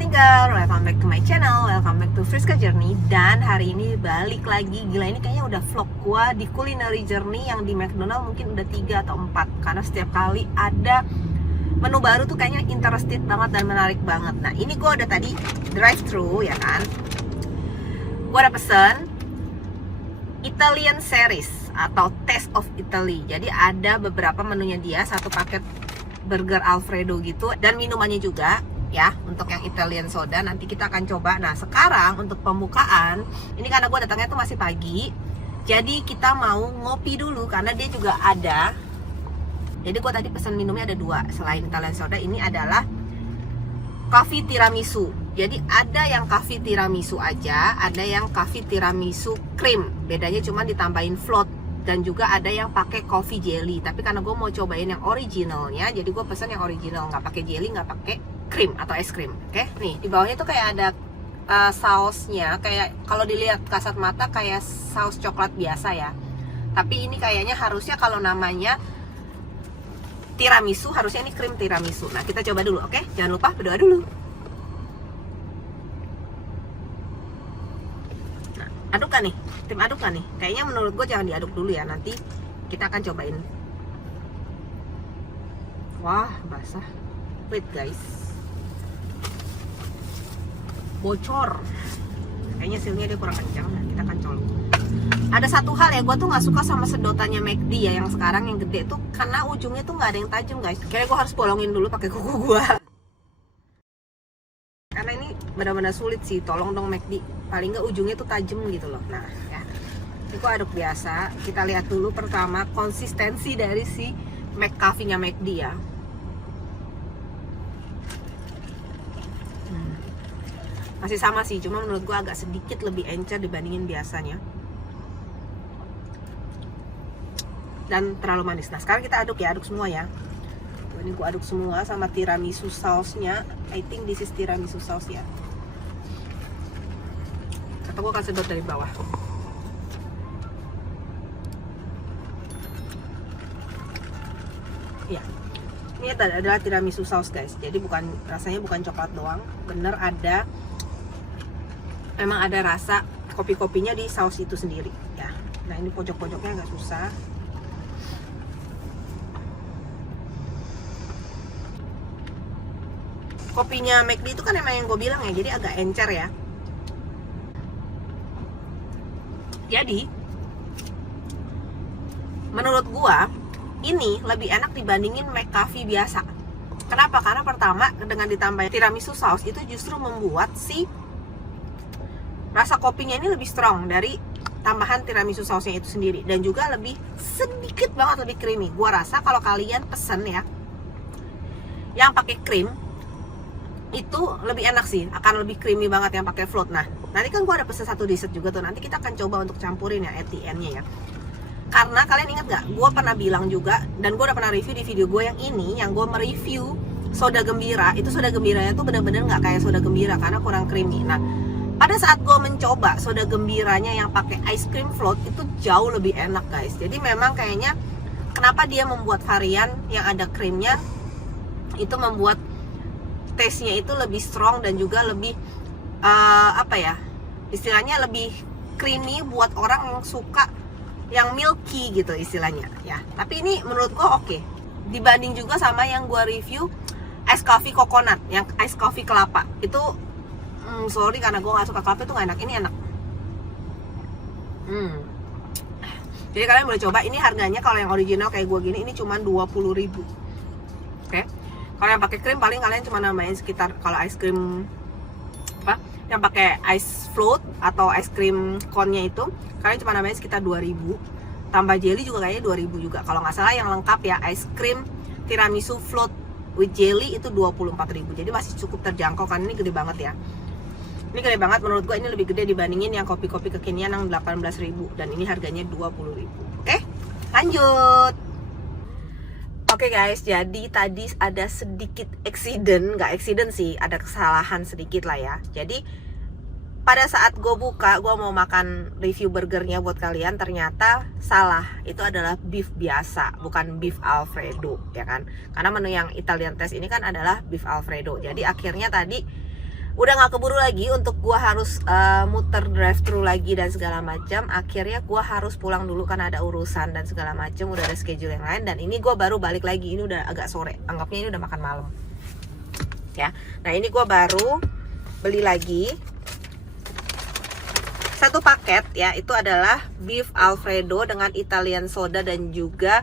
Tinggal, welcome back to my channel, welcome back to Friska Journey. Dan hari ini balik lagi, gila ini kayaknya udah vlog gua di culinary journey yang di McDonald mungkin udah 3 atau 4. Karena setiap kali ada menu baru tuh kayaknya interested banget dan menarik banget. Nah ini gua udah tadi drive thru ya kan. Gua udah pesen Italian series atau Taste of Italy. Jadi ada beberapa menunya dia, satu paket burger Alfredo gitu dan minumannya juga ya, untuk yang Italian soda nanti kita akan coba. Nah sekarang untuk pembukaan ini karena gue datangnya tuh masih pagi, jadi kita mau ngopi dulu karena dia juga ada. Jadi gue tadi pesan minumnya ada 2 selain Italian soda. Ini adalah coffee tiramisu. Jadi ada yang coffee tiramisu aja, ada yang coffee tiramisu cream. Bedanya cuma ditambahin float. Dan juga ada yang pakai coffee jelly. Tapi karena gue mau cobain yang originalnya, jadi gue pesan yang original, nggak pakai jelly, nggak pakai krim atau es krim. Oke, nih di bawahnya tuh kayak ada sausnya, kayak kalau dilihat kasat mata kayak saus coklat biasa ya. Tapi ini kayaknya harusnya kalau namanya tiramisu, harusnya ini krim tiramisu. Nah kita coba dulu, oke? Jangan lupa berdoa dulu. Nah, aduk kan nih? Tim aduk kan nih? Kayaknya menurut gue jangan diaduk dulu ya, nanti kita akan cobain. Wah, basah. Wait guys, bocor. Kayaknya sealnya dia kurang kencang. Nah, kita akan colok. Ada satu hal ya, gue tuh nggak suka sama sedotannya McD ya, yang sekarang yang gede tuh, karena ujungnya tuh nggak ada yang tajam guys. Kayaknya gue harus bolongin dulu pakai kuku gue. Karena ini benar-benar sulit sih, tolong dong McD. Paling nggak ujungnya tuh tajam gitu loh. Nah ya, ini gue aduk biasa. Kita lihat dulu pertama konsistensi dari si McCafe-nya McD ya. Masih sama sih, cuma menurut gue agak sedikit lebih encer dibandingin biasanya. Dan terlalu manis. Nah sekarang kita aduk ya, aduk semua ya. Ini gue aduk semua sama tiramisu sausnya. I think this is tiramisu saus ya. Atau gue akan sedot dari bawah. Ya, ini adalah tiramisu saus guys. Jadi rasanya bukan coklat doang, bener ada, memang ada rasa kopi-kopinya di saus itu sendiri ya. Nah ini pojok-pojoknya agak susah. Kopinya McD itu kan emang yang gue bilang ya, jadi agak encer ya. Jadi menurut gue ini lebih enak dibandingin McCafe biasa. Kenapa? Karena pertama dengan ditambah tiramisu saus itu justru membuat si rasa kopinya ini lebih strong dari tambahan tiramisu sausnya itu sendiri, dan juga lebih sedikit banget lebih creamy. Gua rasa kalau kalian pesen ya yang pakai krim itu lebih enak sih, akan lebih creamy banget yang pakai float. Nah nanti kan gua ada pesen satu dessert juga tuh, nanti kita akan coba untuk campurin ya at the end-nya ya. Karena kalian ingat gak, gue pernah bilang juga, dan gue udah pernah review di video gue yang ini, yang gue mereview soda gembira. Itu soda gembiranya tuh bener-bener gak kayak soda gembira karena kurang creamy. Nah pada saat gue mencoba soda gembiranya yang pakai ice cream float, itu jauh lebih enak guys. Jadi memang kayaknya kenapa dia membuat varian yang ada krimnya, itu membuat taste-nya itu lebih strong dan juga lebih apa ya, istilahnya lebih creamy buat orang yang suka yang milky gitu istilahnya ya. Tapi ini menurut gue oke. Dibanding juga sama yang gue review ice coffee coconut, yang ice coffee kelapa itu sorry karena gue gak suka kelapa, itu gak enak. Ini enak. Jadi kalian boleh coba. Ini harganya kalau yang original kayak gue gini ini cuma 20.000. Oke. Kalau yang pakai krim paling kalian cuma nambahin sekitar, kalau ice cream apa yang pakai ice float atau ice cream cone-nya itu kalian cuma nambahin sekitar 2.000. Tambah jelly juga kayaknya 2.000 juga. Kalau nggak salah yang lengkap ya, ice cream tiramisu float with jelly itu 24.000. Jadi masih cukup terjangkau kan, ini gede banget ya. Ini gede banget, menurut gue ini lebih gede dibandingin yang kopi-kopi kekinian yang 18.000, dan ini harganya 20.000. Oke, lanjut. Oke guys, jadi tadi ada sedikit nggak accident sih, ada kesalahan sedikit lah ya. Jadi pada saat gue buka, gue mau makan review burgernya buat kalian, ternyata salah. Itu adalah beef biasa, bukan beef Alfredo, ya kan? Karena menu yang Italian Taste ini kan adalah beef Alfredo. Jadi akhirnya tadi udah nggak keburu lagi untuk gue harus muter drive thru lagi dan segala macam. Akhirnya gue harus pulang dulu karena ada urusan dan segala macam, udah ada schedule yang lain. Dan ini gue baru balik lagi, ini udah agak sore, anggapnya ini udah makan malam ya. Nah ini gue baru beli lagi satu paket ya, itu adalah beef alfredo dengan Italian soda dan juga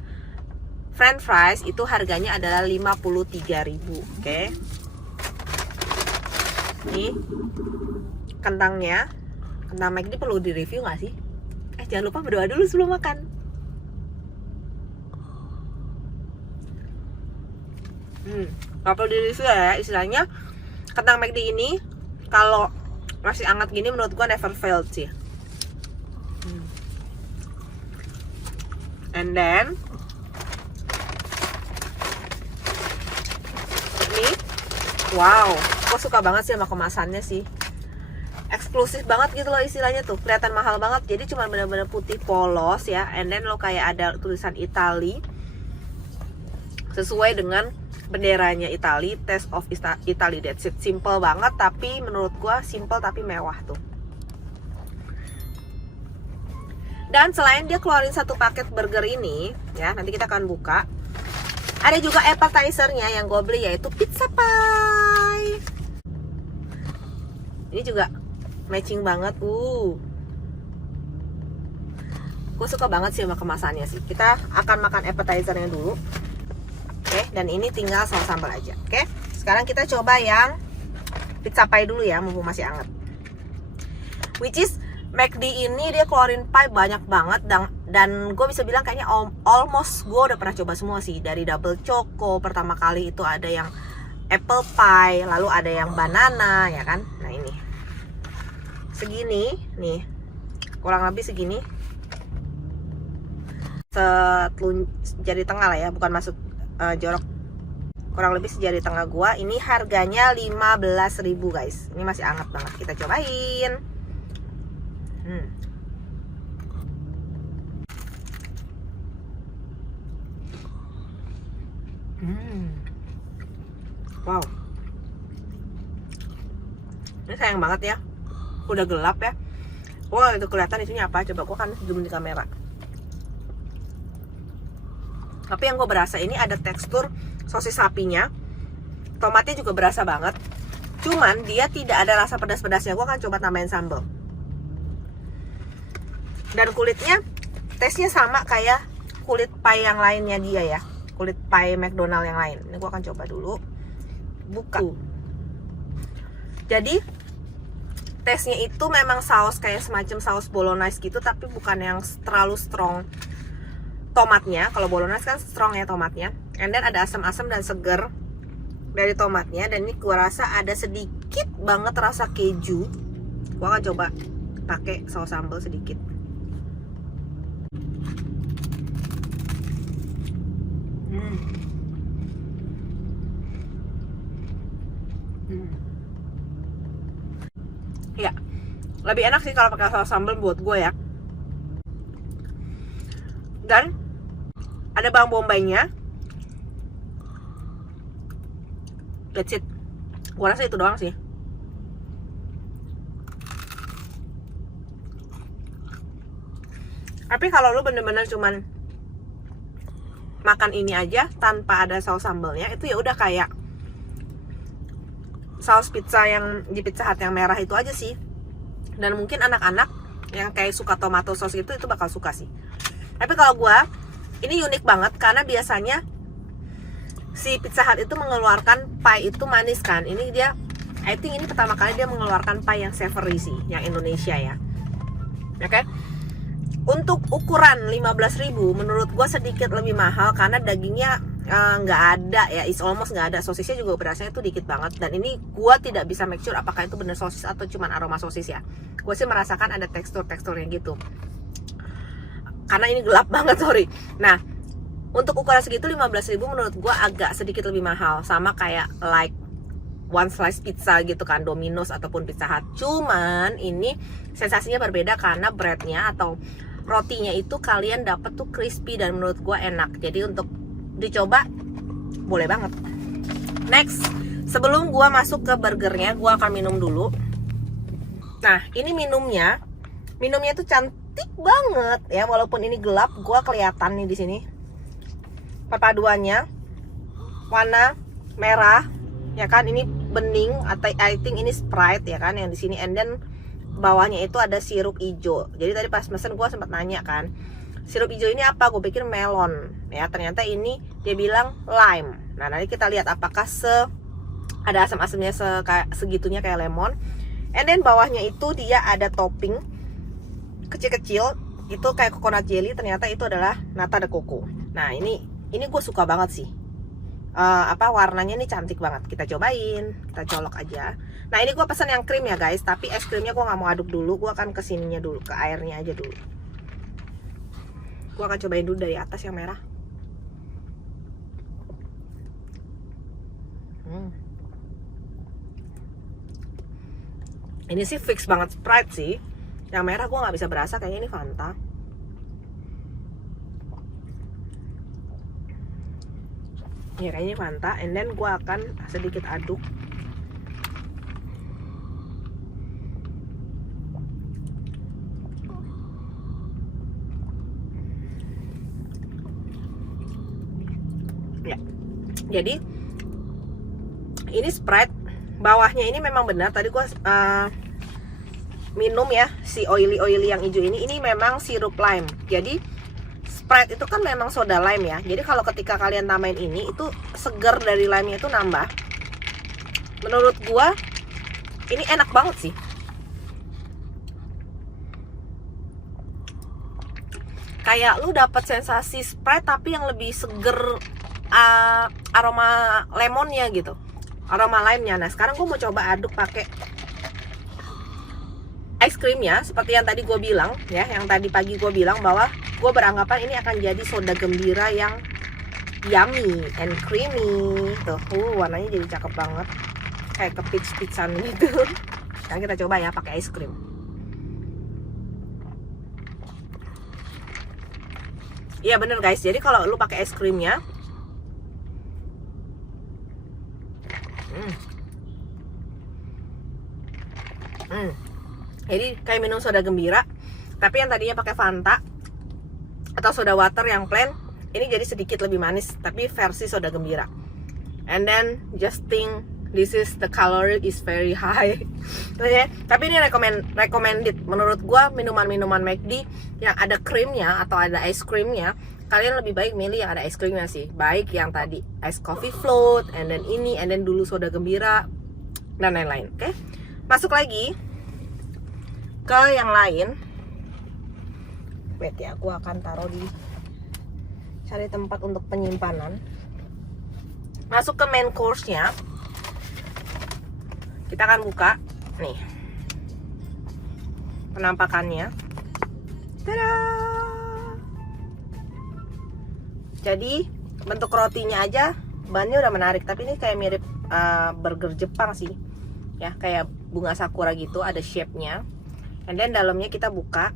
french fries. Itu harganya adalah 53.000. Oke. Nih kentangnya, kentang McD perlu di review nggak sih? Jangan lupa berdoa dulu sebelum makan. Nggak perlu di review ya, istilahnya kentang McD ini kalau masih hangat gini menurut gua never failed sih. And then ini, wow, gue suka banget sih sama kemasannya sih, eksklusif banget gitu loh istilahnya tuh, kelihatan mahal banget. Jadi cuma bener-bener putih polos ya, and then lo kayak ada tulisan Itali sesuai dengan benderanya Itali, Taste of Italy. That's it, simple banget, tapi menurut gua simple tapi mewah tuh. Dan selain dia keluarin satu paket burger ini ya, nanti kita akan buka, ada juga appetizer-nya yang gue beli, yaitu pizza pie. Ini juga matching banget. Gue suka banget sih sama kemasannya sih. Kita akan makan appetizer-nya dulu. Oke, dan ini tinggal saus sambal aja. Oke, sekarang kita coba yang pizza pie dulu ya, mumpung masih hangat. Which is McD ini dia keluarin pie banyak banget, dan gue bisa bilang kayaknya almost gue udah pernah coba semua sih. Dari double choco pertama kali itu ada yang apple pie, lalu ada yang banana ya kan. Nah ini segini nih, kurang lebih segini, jari tengah lah ya, bukan masuk jorok, kurang lebih sejari tengah gua. Ini harganya 15.000 guys. Ini masih hangat banget, kita cobain. Wow, ini sayang banget ya, udah gelap ya. Wah, itu kelihatan isinya apa, coba gua kan zoom di kamera. Tapi yang gue berasa ini ada tekstur sosis sapinya, tomatnya juga berasa banget. Cuman dia tidak ada rasa pedas-pedasnya. Gue akan coba tambahin sambal. Dan kulitnya, taste-nya sama kayak kulit pie yang lainnya dia ya, kulit pie McDonald yang lain. Ini gue akan coba dulu. Buka. Jadi taste-nya itu memang saus kayak semacam saus bolognese gitu, tapi bukan yang terlalu strong tomatnya. Kalau bolognese kan strong ya tomatnya, and then ada asam-asam dan seger dari tomatnya. Dan ini gua rasa ada sedikit banget rasa keju. Gua akan coba pakai saus sambal sedikit. Ya, lebih enak sih kalau pakai saus sambal buat gue ya. Dan ada bawang bombaynya. That's it. Gue rasa itu doang sih. Tapi kalau lu bener-bener cuman makan ini aja tanpa ada saus sambalnya, itu ya udah kayak saus pizza yang di Pizza Hut yang merah itu aja sih. Dan mungkin anak-anak yang kayak suka tomato sauce itu bakal suka sih. Tapi kalau gue, ini unik banget karena biasanya si Pizza Hut itu mengeluarkan pie itu manis kan. Ini dia, I think ini pertama kali dia mengeluarkan pie yang savory sih, yang Indonesia ya. Oke. Untuk ukuran 15.000 menurut gue sedikit lebih mahal karena dagingnya nggak ada ya, is almost nggak ada. Sosisnya juga berasanya tuh dikit banget. Dan ini gue tidak bisa make sure apakah itu bener sosis atau cuman aroma sosis ya. Gue sih merasakan ada teksturnya gitu. Karena ini gelap banget, sorry. Nah, untuk ukuran segitu 15.000 menurut gue agak sedikit lebih mahal. Sama kayak like one slice pizza gitu kan, Domino's ataupun Pizza Hut. Cuman ini sensasinya berbeda karena breadnya atau rotinya itu kalian dapat tuh crispy dan menurut gue enak. Jadi untuk dicoba boleh banget. Next, Sebelum gua masuk ke burgernya, gua akan minum dulu. Nah, ini minumnya. Minumnya tuh cantik banget ya, walaupun ini gelap, gua kelihatan nih di sini. Perpaduannya warna merah, ya kan? Ini bening atau I think ini Sprite ya kan yang di sini, and then bawahnya itu ada sirup hijau. Jadi tadi pas mesen gua sempat nanya kan, sirup hijau ini apa? Gue pikir melon ya, ternyata ini dia bilang lime. Nah, nanti kita lihat apakah ada asam-asamnya segitunya kayak lemon. And then bawahnya itu dia ada topping kecil-kecil, itu kayak coconut jelly, ternyata itu adalah nata de coco. Nah, ini gue suka banget sih. Warnanya ini cantik banget. Kita cobain, kita colok aja. Nah, ini gue pesan yang krim ya guys, tapi es krimnya gue nggak mau aduk dulu, gue akan kesininya dulu, ke airnya aja dulu. Gue akan cobain dulu dari atas yang merah. Ini sih fix banget Sprite sih. Yang merah gue nggak bisa berasa, kayaknya ini Fanta. Ya kayaknya ini Fanta. And then gue akan sedikit aduk. Ya. Jadi ini Sprite. Bawahnya ini memang benar. Tadi gue minum ya, si oily yang hijau ini memang sirup lime. Jadi Sprite itu kan memang soda lime ya. Jadi kalau ketika kalian tambahin ini, itu seger dari lime-nya itu nambah. Menurut gua ini enak banget sih. Kayak lu dapat sensasi Sprite tapi yang lebih seger, aroma lemonnya gitu, aroma lime-nya. Nah, sekarang gua mau coba aduk pakai es krimnya, seperti yang tadi gue bilang ya, yang tadi pagi gue bilang bahwa gue beranggapan ini akan jadi soda gembira yang yummy and creamy. Tuh, warnanya jadi cakep banget, kayak ke peach-peachan gitu. Sekarang kita coba ya pakai es krim. Iya bener guys, jadi kalau lu pakai es krimnya, jadi kayak minum soda gembira, tapi yang tadinya pakai Fanta atau soda water yang plain, ini jadi sedikit lebih manis, tapi versi soda gembira. And then just think, this is the calorie is very high. Okay? Tapi ini recommended. Menurut gua minuman-minuman McD yang ada krimnya atau ada ice creamnya, kalian lebih baik milih yang ada ice creamnya sih. Baik yang tadi ice coffee float, and then ini, and then dulu soda gembira dan lain-lain. Oke? Masuk lagi ke yang lain. Wait ya, aku akan taruh cari tempat untuk penyimpanan. Masuk ke main course-nya. Kita akan buka nih penampakannya. Tada! Jadi bentuk rotinya aja, bannya udah menarik, tapi ini kayak mirip burger Jepang sih ya, kayak bunga sakura gitu, ada shape-nya. And then dalamnya kita buka.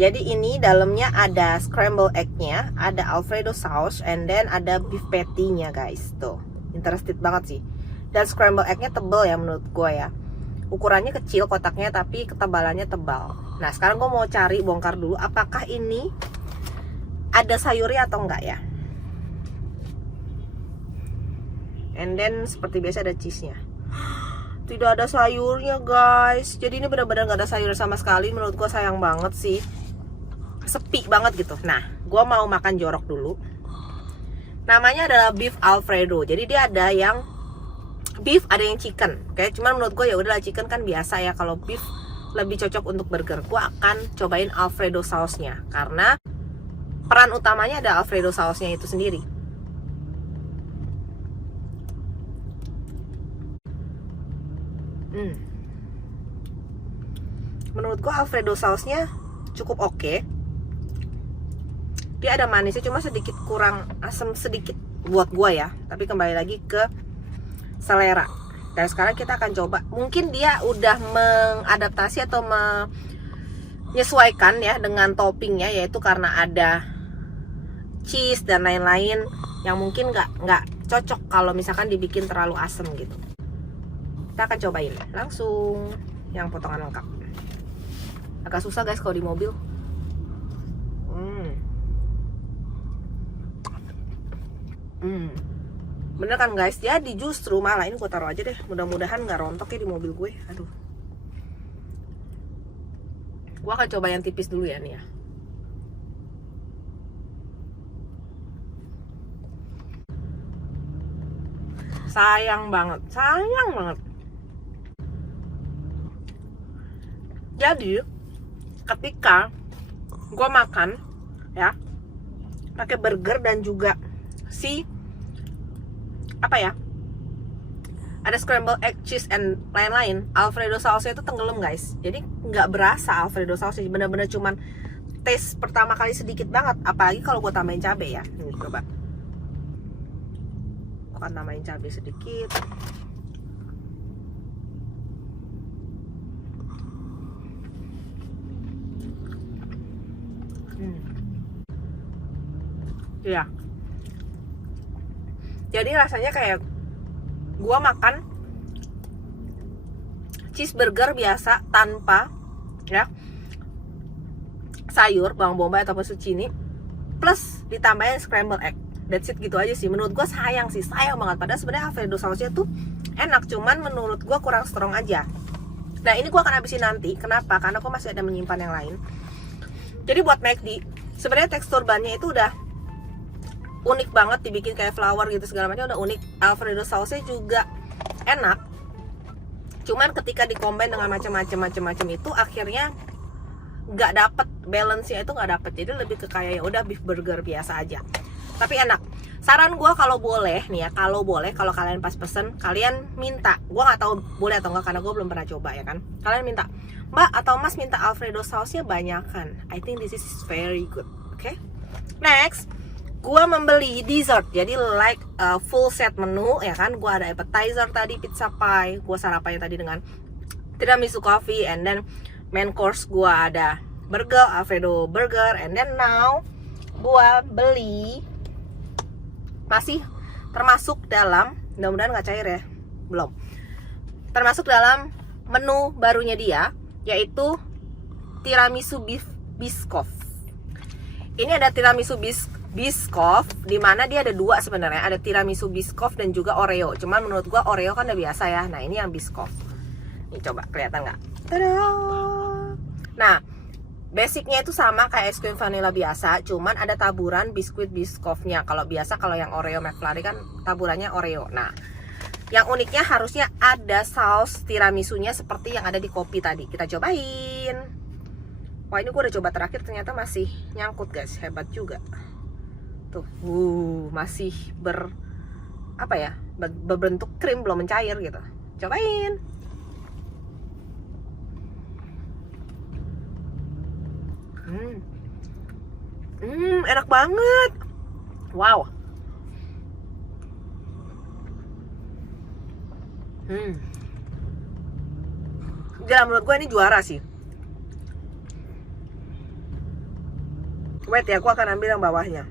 Jadi ini dalamnya ada scramble egg-nya, ada alfredo sauce, and then ada beef patty-nya guys. Tuh, interested banget sih. Dan scramble egg-nya tebal ya menurut gue ya. Ukurannya kecil kotaknya, tapi ketebalannya tebal. Nah, sekarang gue mau cari, bongkar dulu apakah ini ada sayurnya atau enggak ya. And then seperti biasa ada cheese-nya. Tidak ada sayurnya guys. Jadi ini benar-benar gak ada sayur sama sekali. Menurut gue sayang banget sih. Sepi banget gitu. Nah, gue mau makan jorok dulu. Namanya adalah beef alfredo. Jadi dia ada yang beef, ada yang chicken. Oke, cuman menurut gue ya udahlah, chicken kan biasa ya. Kalau beef lebih cocok untuk burger. Gue akan cobain alfredo sausnya, karena peran utamanya ada alfredo sausnya itu sendiri. Menurut gue alfredo sausnya cukup oke. Dia ada manisnya, cuma sedikit kurang asam sedikit buat gue ya. Tapi kembali lagi ke selera. Dan sekarang kita akan coba. Mungkin dia udah mengadaptasi atau menyesuaikan ya dengan toppingnya, yaitu karena ada cheese dan lain-lain yang mungkin nggak cocok kalau misalkan dibikin terlalu asem gitu. Kita akan cobain langsung yang potongan lengkap. Agak susah guys kalau di mobil. Bener kan guys, jadi justru malah ini gue taruh aja deh, mudah-mudahan nggak rontok ya di mobil gue. Aduh, gue akan coba yang tipis dulu ya nih ya. Sayang banget. Jadi ketika gue makan ya pakai burger dan juga si apa ya, ada scrambled egg, cheese, and lain-lain, Alfredo sausnya itu tenggelam guys. Jadi nggak berasa Alfredo sausnya, bener-bener cuman taste pertama kali sedikit banget. Apalagi kalau gue tambahin cabai ya. Nih coba, gue akan tambahin cabai sedikit. Ya, jadi rasanya kayak gua makan cheeseburger biasa tanpa ya sayur, bawang bombay ataupun zucchini, plus ditambahin scrambled egg. That's it, gitu aja sih. Menurut gua sayang banget. Padahal sebenarnya Alfredo sausnya tuh enak, cuman menurut gua kurang strong aja. Nah ini gua akan habisin nanti. Kenapa? Karena gua masih ada menyimpan yang lain. Jadi buat McD sebenarnya tekstur bannya itu udah unik banget, dibikin kayak flower gitu segala macam, udah unik. Alfredo sausnya juga enak, cuman ketika dikombin dengan macam-macam itu akhirnya nggak dapet balance-nya, itu nggak dapet. Jadi lebih ke kayak ya udah beef burger biasa aja, tapi enak. Saran gue kalau boleh nih ya, kalau kalian pas pesen, kalian minta, gue nggak tahu boleh atau enggak karena gue belum pernah coba ya kan, kalian minta, Mbak atau Mas minta Alfredo sausnya banyakan. I think this is very good. Oke, next gue membeli dessert, jadi like full set menu ya kan. Gue ada appetizer tadi, pizza pie, gue sarapannya tadi dengan tiramisu coffee, and then main course gue ada burger, Alfredo burger, and then now gue beli, masih termasuk dalam, mudah-mudahan nggak cair ya, belum, termasuk dalam menu barunya dia, yaitu tiramisu biscoff. Ini ada tiramisu biscoff, dimana dia ada dua sebenarnya, ada tiramisu biscoff dan juga Oreo. Cuman menurut gua Oreo kan udah biasa ya. Nah ini yang biscoff. Nih coba kelihatan nggak? Nah basicnya itu sama kayak es krim vanilla biasa, cuman ada taburan biskuit biscoffnya. Kalau biasa kalau yang Oreo McFlurry kan taburannya Oreo. Nah yang uniknya harusnya ada saus tiramisunya seperti yang ada di kopi tadi. Kita cobain. Wah ini gue udah coba terakhir ternyata masih nyangkut guys, hebat juga. Tuh, masih berbentuk krim, belum mencair gitu. Cobain. Enak banget. Wow. Gila, menurut gue ini juara sih. Wait ya, aku akan ambil yang bawahnya.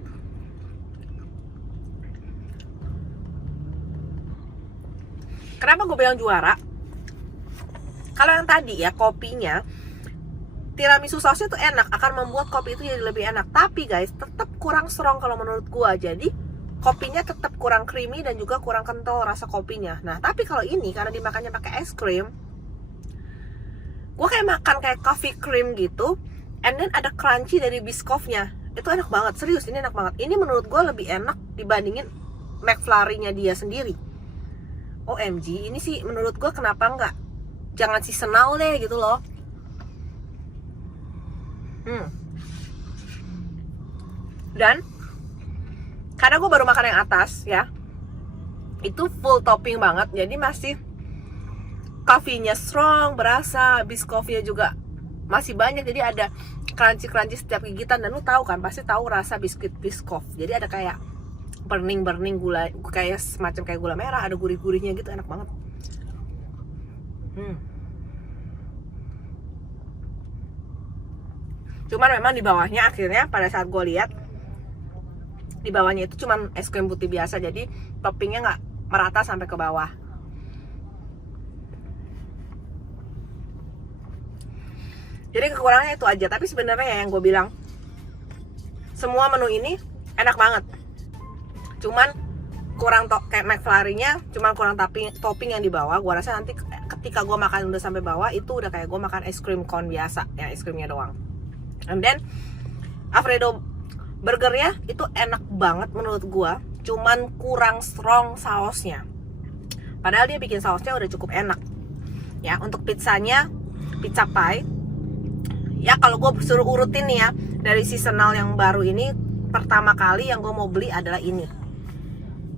Kenapa gue bilang juara? Kalau yang tadi ya kopinya, tiramisu sausnya tuh enak, akan membuat kopi itu jadi lebih enak. Tapi guys, tetap kurang strong kalau menurut gue. Jadi kopinya tetap kurang creamy dan juga kurang kental rasa kopinya. Nah tapi kalau ini karena dimakannya pakai es krim, gue kayak makan kayak coffee cream gitu. And then ada crunchy dari biscoffnya. Itu enak banget, serius ini enak banget. Ini menurut gue lebih enak dibandingin McFlurry-nya dia sendiri. OMG, ini sih menurut gue kenapa enggak jangan seasonal deh gitu loh. Dan karena gue baru makan yang atas ya, itu full topping banget. Jadi masih coffee-nya strong, berasa biscoffnya juga masih banyak, jadi ada crunchy setiap gigitan. Dan lu tahu kan, pasti tahu rasa biskuit biscoff. Jadi ada kayak burning gula, kayak semacam kayak gula merah, ada gurih-gurihnya gitu, enak banget. Cuman memang di bawahnya akhirnya pada saat gue lihat Di bawahnya itu cuman es krim putih biasa, jadi toppingnya nggak merata sampai ke bawah. Jadi kekurangannya itu aja. Tapi sebenarnya ya yang gue bilang, semua menu ini enak banget. Cuman kurang kayak McFlurry-nya, cuman kurang topping yang di bawah. Gue rasa nanti ketika gue makan udah sampai bawah, itu udah kayak gue makan es krim cone biasa, yang es krimnya doang. And then Alfredo burgernya itu enak banget menurut gua, cuman kurang strong sausnya. Padahal dia bikin sausnya udah cukup enak. Ya, untuk pizzanya, pizza pie. Ya kalau gua suruh urutin nih ya, dari seasonal yang baru ini, pertama kali yang gua mau beli adalah ini.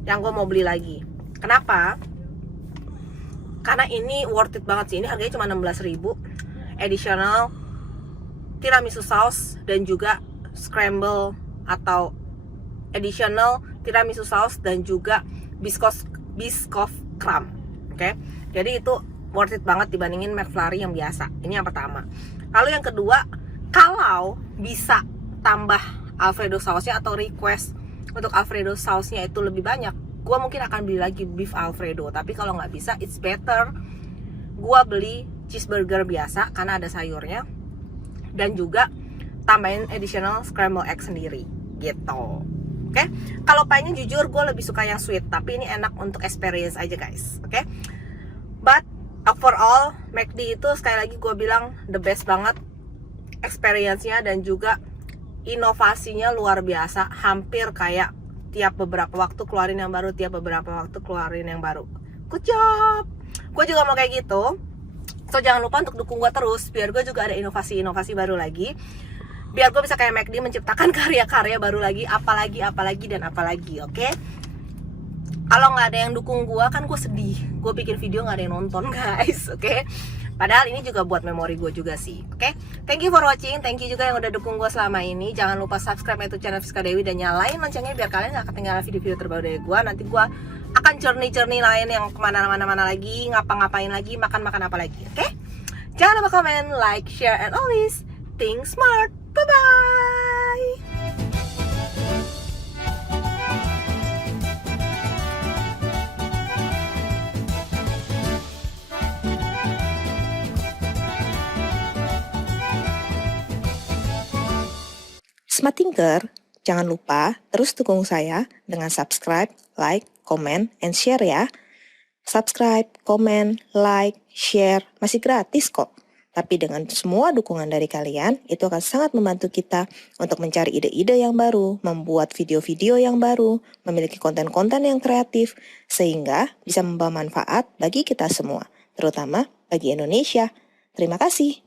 Yang gua mau beli lagi. Kenapa? Karena ini worth it banget sih. Ini harganya cuma 16.000. Additional tiramisu sauce dan juga scramble atau additional tiramisu sauce dan juga biscoff crumb. Oke. Jadi itu worth it banget dibandingin McFlurry yang biasa. Ini yang pertama. Lalu yang kedua, kalau bisa tambah Alfredo sausnya atau request untuk Alfredo sausnya itu lebih banyak, gue mungkin akan beli lagi beef Alfredo. Tapi kalau nggak bisa, it's better gue beli cheeseburger biasa karena ada sayurnya, dan juga tambahin additional scramble egg sendiri gitu. Oke, kalau pie-nya jujur gue lebih suka yang sweet, tapi ini enak untuk experience aja guys. Oke, but overall McD itu sekali lagi gue bilang the best banget experience-nya, dan juga inovasinya luar biasa. Hampir kayak tiap beberapa waktu keluarin yang baru, tiap beberapa waktu keluarin yang baru. Good job. Gue juga mau kayak gitu. So jangan lupa untuk dukung gue terus, biar gue juga ada inovasi-inovasi baru lagi, biar gue bisa kayak McD menciptakan karya-karya baru lagi, apalagi, dan apalagi. Oke? Kalau nggak ada yang dukung gue, kan gue sedih. Gue bikin video nggak ada yang nonton guys. Oke? Padahal ini juga buat memori gue juga sih. Oke? Thank you for watching. Thank you juga yang udah dukung gue selama ini. Jangan lupa subscribe YouTube channel Friska Dewi dan nyalain loncengnya biar kalian nggak ketinggalan video-video terbaru dari gue. Nanti gue akan journey lain yang kemana-mana lagi, ngapa-ngapain lagi, makan-makan apa lagi. Oke? Jangan lupa komen, like, share, and always think smart. Bye-bye. Smart Thinker, jangan lupa terus dukung saya dengan subscribe, like, comment, and share ya. Subscribe, comment, like, share, masih gratis kok. Tapi dengan semua dukungan dari kalian, itu akan sangat membantu kita untuk mencari ide-ide yang baru, membuat video-video yang baru, memiliki konten-konten yang kreatif, sehingga bisa membawa manfaat bagi kita semua, terutama bagi Indonesia. Terima kasih.